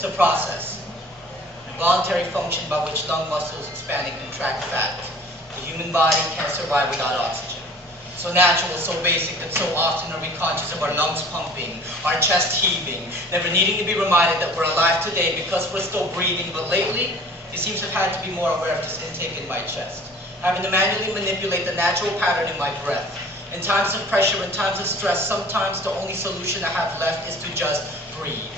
It's a process, involuntary function by which lung muscles expand and contract fat. The human body can't survive without oxygen. So natural, so basic, that so often are we conscious of our lungs pumping, our chest heaving, never needing to be reminded that we're alive today because we're still breathing. But lately, it seems to have had to be more aware of this intake in my chest, having to manually manipulate the natural pattern in my breath. In times of pressure, in times of stress, sometimes the only solution I have left is to just breathe.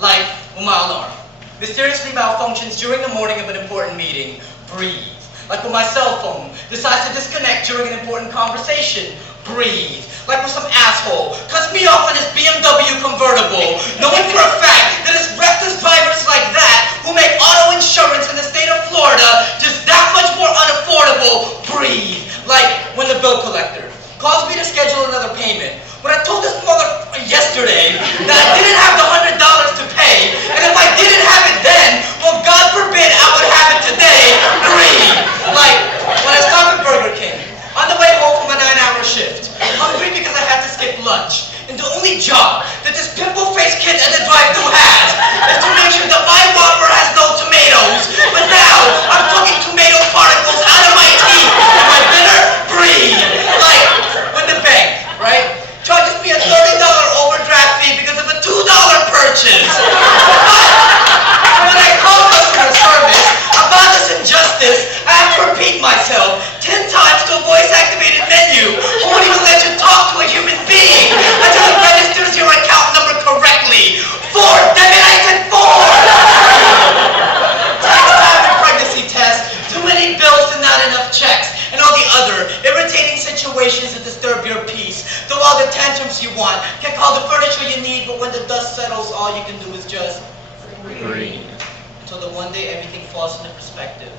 Like when my alarm mysteriously malfunctions during the morning of an important meeting, breathe. Like when my cell phone decides to disconnect during an important conversation, breathe. Like when some asshole cuts me off in his BMW convertible, knowing for a fact that it's reckless drivers like that who make auto insurance in the state of Florida just that much more unaffordable, breathe. Like when the bill collector calls me to schedule another payment, when I told this mother yesterday that I didn't have the $100 to pay, and if I didn't have it then, well, God forbid I would have it today. Breathe. Like when I stop at Burger King on the way home from a 9-hour shift, hungry because I had to skip lunch, and the only job that this pimple-faced kid at the drive-thru has is to make sure that my Whopper has no tomatoes. But now I'm plucking tomato particles out of my teeth. Am I bitter? Breathe. Like when the bank, right, charges me a $30 overdraft fee because of a $2 purchase. But when I call customer service about this injustice, I have to repeat myself 10 times to a voice-activated menu who won't even let you talk to a human being until it registers your account number correctly. 4, damn it, I said 4! Tax time and pregnancy test, too many bills and not enough checks, and all the other irritating situations that disturb your peace. Though all the tantrums you want, can call the furniture you need, but when the dust settles, all you can do is just breathe. Until the one day everything falls into perspective.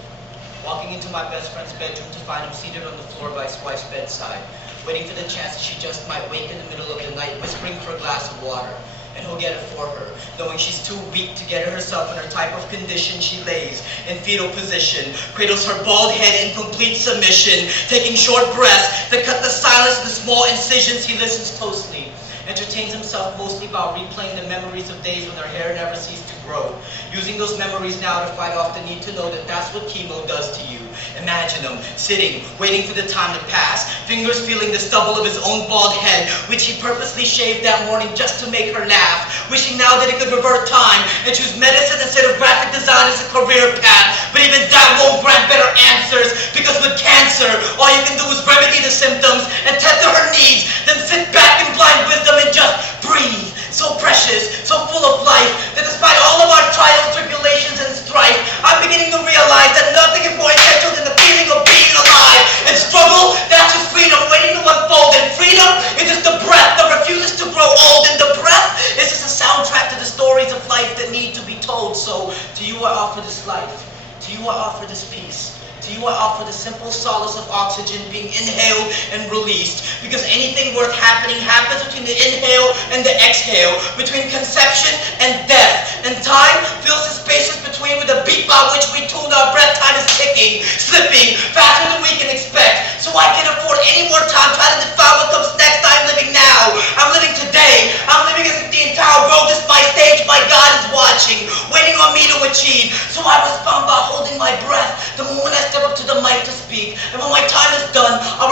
Walking into my best friend's bedroom to find him seated on the floor by his wife's bedside, waiting for the chance that she just might wake in the middle of the night, whispering for a glass of water. And he'll get it for her, knowing she's too weak to get it herself in her type of condition. She lays in fetal position, cradles her bald head in complete submission, taking short breaths that cut the silence of the small incisions. He listens closely, entertains himself mostly while replaying the memories of days when her hair never ceased to grow, using those memories now to fight off the need to know that that's what chemo does to you. Imagine him sitting, waiting for the time to pass, fingers feeling the stubble of his own bald head, which he purposely shaved that morning just to make her laugh, wishing now that he could revert time and choose medicine instead of graphic design as a career path. But even that won't grant better answers, because with cancer, all you can do is remedy the symptoms and tend to her needs, then sit back in blind wisdom and just breathe. So precious, so full of life, that despite all of our trials, tribulations, and strife, I'm beginning to realize that nothing is more essential than the feeling of being alive. And struggle, that's just freedom waiting to unfold. And freedom is just the breath that refuses to grow old. And the breath is just a soundtrack to the stories of life that need to be told. So to you I offer this life. To you I offer this peace. To you I offer the simple solace of oxygen being inhaled and released. Because anything worth happening happens between the inhale and the exhale, between conception and death. And time fills the spaces between with the beat by which we tune our breath. Time is ticking, slipping, faster than we can expect. So I can't afford any more time trying to define what comes next. I'm living now. I'm living today. I'm living as if the entire world is my stage. My God is watching, waiting on me to achieve. So I respond by holding my breath the moment I step up to the mic to speak. And when my time is done, I'll